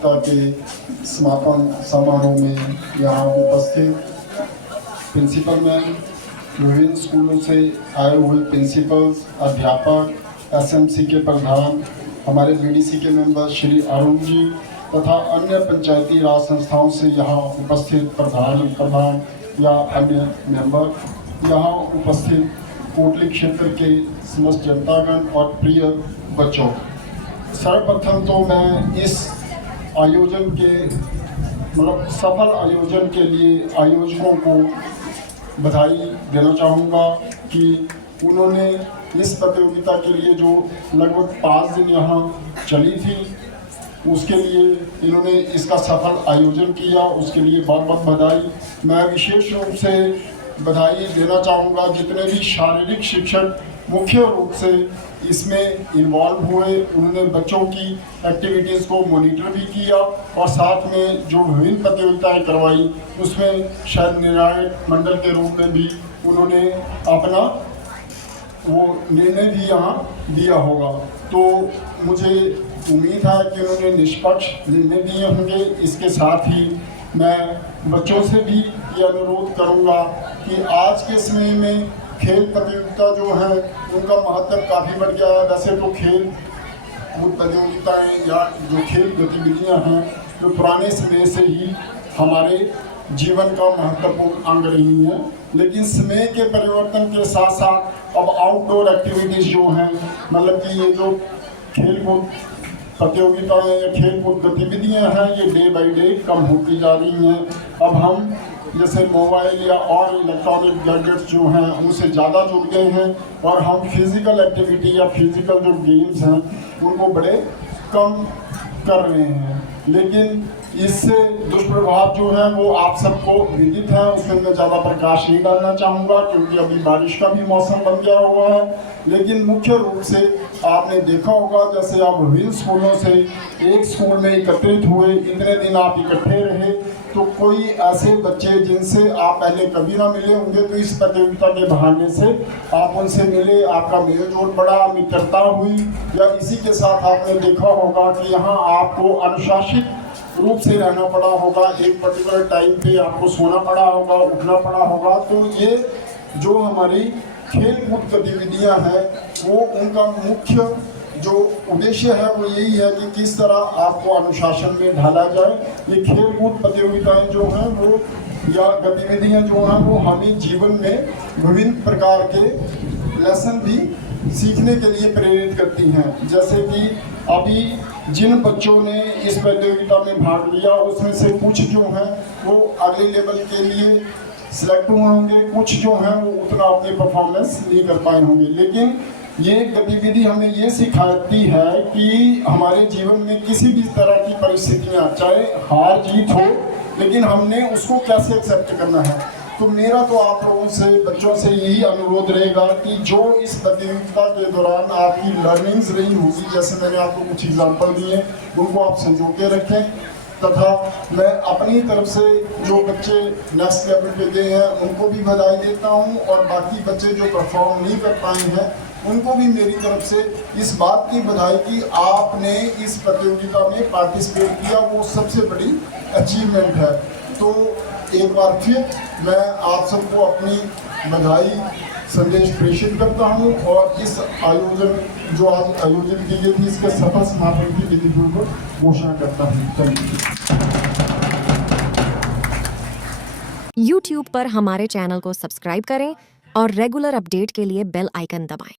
प्रतियोगिता के समापन समारोह में यहाँ उपस्थित प्रिंसिपल मैम, विभिन्न स्कूलों से आए हुए प्रिंसिपल्स, अध्यापक, एसएमसी के प्रधान, हमारे बीडीसी के मेंबर श्री अरुण जी तथा अन्य पंचायती राज संस्थाओं से यहाँ उपस्थित प्रधान या अन्य मेंबर, यहाँ उपस्थित कोटली क्षेत्र के समस्त जनतागण और प्रिय बच्चों, सर्वप्रथम तो मैं इस आयोजन के सफल आयोजन के लिए आयोजकों को बधाई देना चाहूँगा कि उन्होंने इस प्रतियोगिता के लिए जो लगभग 5 दिन यहाँ चली थी, उसके लिए इन्होंने इसका सफल आयोजन किया, उसके लिए बहुत बहुत बधाई। मैं विशेष रूप से बधाई देना चाहूँगा जितने भी शारीरिक शिक्षक मुख्य रूप से इसमें इन्वॉल्व हुए, उन्होंने बच्चों की एक्टिविटीज़ को मॉनिटर भी किया और साथ में जो विभिन्न प्रतियोगिताएं करवाई उसमें शायद निर्णायक मंडल के रूप में भी उन्होंने अपना वो निर्णय भी यहाँ दिया होगा। तो मुझे उम्मीद है कि उन्होंने निष्पक्ष निर्णय दिए होंगे। इसके साथ ही मैं बच्चों से भी ये अनुरोध करूँगा कि आज के समय में खेल प्रतियोगिता जो है उनका महत्व काफ़ी बढ़ गया है। वैसे तो खेल कूद प्रतियोगिताएँ या जो खेल गतिविधियाँ हैं जो पुराने समय से ही हमारे जीवन का महत्वपूर्ण अंग रही हैं, लेकिन समय के परिवर्तन के साथ साथ अब आउटडोर एक्टिविटीज़ जो हैं, मतलब कि ये जो खेल कूद प्रतियोगिताएँ या खेल कूद गतिविधियाँ हैं, ये डे बाई डे कम होती जा रही हैं। अब हम जैसे मोबाइल या और इलेक्ट्रॉनिक गैजेट्स जो हैं उनसे ज़्यादा जुड़ गए हैं और हम फिज़िकल एक्टिविटी या फिज़िकल जो गेम्स हैं उनको बड़े कम कर रहे हैं। लेकिन इससे दुष्प्रभाव जो है वो आप सबको विदित है, उसमें मैं ज़्यादा प्रकाश नहीं डालना चाहूँगा क्योंकि अभी बारिश का भी मौसम बन गया हुआ है। लेकिन मुख्य रूप से आपने देखा होगा जैसे आप विभिन्न स्कूलों से एक स्कूल में एकत्रित हुए, इतने दिन आप इकट्ठे रहे, तो कोई ऐसे बच्चे जिनसे आप पहले कभी ना मिले होंगे तो इस प्रतियोगिता के बहाने से आप उनसे मिले, आपका मेल जोल बढ़ा, मित्रता हुई। या इसी के साथ आपने देखा होगा कि यहाँ आपको अनुशासित रूप से रहना पड़ा होगा, एक पर्टिकुलर टाइम पे आपको सोना पड़ा होगा, उठना पड़ा होगा। तो ये जो हमारी खेल कूद गतिविधियाँ हैं वो उनका मुख्य जो उद्देश्य है वो यही है कि किस तरह आपको अनुशासन में ढाला जाए। ये खेल कूद प्रतियोगिताएँ जो हैं वो या गतिविधियाँ जो हैं वो हमें जीवन में विभिन्न प्रकार के लेसन भी सीखने के लिए प्रेरित करती हैं। जैसे कि अभी जिन बच्चों ने इस प्रतियोगिता में भाग लिया उसमें से कुछ जो हैं वो अगले लेवल के लिए सिलेक्ट हुए होंगे, कुछ जो हैं वो उतना अपनी परफॉर्मेंस नहीं कर पाए होंगे। लेकिन ये गतिविधि हमें ये सिखाती है कि हमारे जीवन में किसी भी तरह की परिस्थितियाँ, चाहे हार जीत हो, लेकिन हमने उसको कैसे एक्सेप्ट करना है। तो मेरा तो आप लोगों से, बच्चों से यही अनुरोध रहेगा कि जो इस प्रतियोगिता के दौरान आपकी लर्निंग्स रही होगी, जैसे मैंने आपको कुछ एग्जांपल दिए, उनको आप संजो के रखें। तथा मैं अपनी तरफ से जो बच्चे नेक्स्ट लेवल पे गए हैं उनको भी बधाई देता हूं और बाकी बच्चे जो परफॉर्म नहीं कर पाए हैं उनको भी मेरी तरफ से इस बात की बधाई कि आपने इस प्रतियोगिता में पार्टिसिपेट किया, वो सबसे बड़ी अचीवमेंट है। तो एक बार फिर मैं आप सबको अपनी बधाई संदेश प्रेषित करता हूं और इस आयोजन जो आज आयोजित की गई थी इसके सफल समापन की विधिपूर्वक घोषणा करता हूं। YouTube पर हमारे चैनल को सब्सक्राइब करें और रेगुलर अपडेट के लिए बेल आइकन दबाएं।